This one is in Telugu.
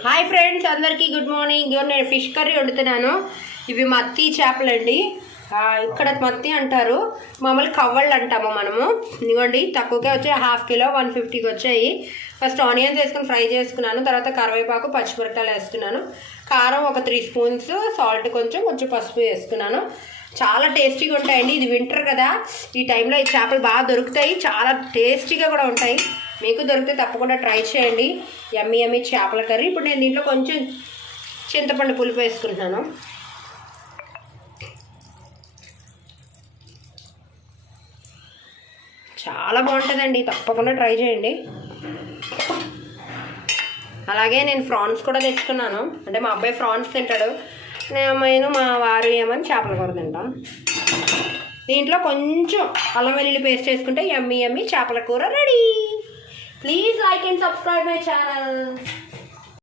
హాయ్ ఫ్రెండ్స్, అందరికీ గుడ్ మార్నింగ్. నేను ఫిష్ కర్రీ వండుతున్నాను. ఇవి మత్తి చేపలండి. ఇక్కడ మత్తి అంటారు, మామూలు కవ్వళ్ళు అంటాము మనము. ఇదిగోండి, తక్కువకే వచ్చాయి. హాఫ్ కిలో 150కి వచ్చాయి. ఫస్ట్ ఆనియన్స్ వేసుకొని ఫ్రై చేసుకున్నాను. తర్వాత కరివేపాకు, పచ్చిమిరపకాయలు వేసుకున్నాను. కారం ఒక 3 స్పూన్స్, సాల్ట్ కొంచెం పసుపు వేసుకున్నాను. చాలా టేస్టీగా ఉంటాయండి. ఇది వింటర్ కదా, ఈ టైంలో ఈ చేపలు బాగా దొరుకుతాయి. చాలా టేస్టీగా కూడా ఉంటాయి. మీకు దొరికితే తప్పకుండా ట్రై చేయండి. యమ్మీ యమ్మీ చేపల కర్రీ. ఇప్పుడు నేను దీంట్లో కొంచెం చింతపండు పులుపు వేసుకుంటున్నాను. చాలా బాగుంటుందండి, తప్పకుండా ట్రై చేయండి. అలాగే నేను ఫ్రాన్స్ కూడా తెచ్చుకున్నాను. అంటే మా అబ్బాయి ఫ్రాన్స్ తింటాడు, నేను మా వారు ఏమని చేపల కూర తింటాం. దీంట్లో కొంచెం అల్లం వెల్లుల్లి పేస్ట్ వేసుకుంటే యమ్మీ యమ్మీ చేపల కూర ready. Please like and subscribe my channel.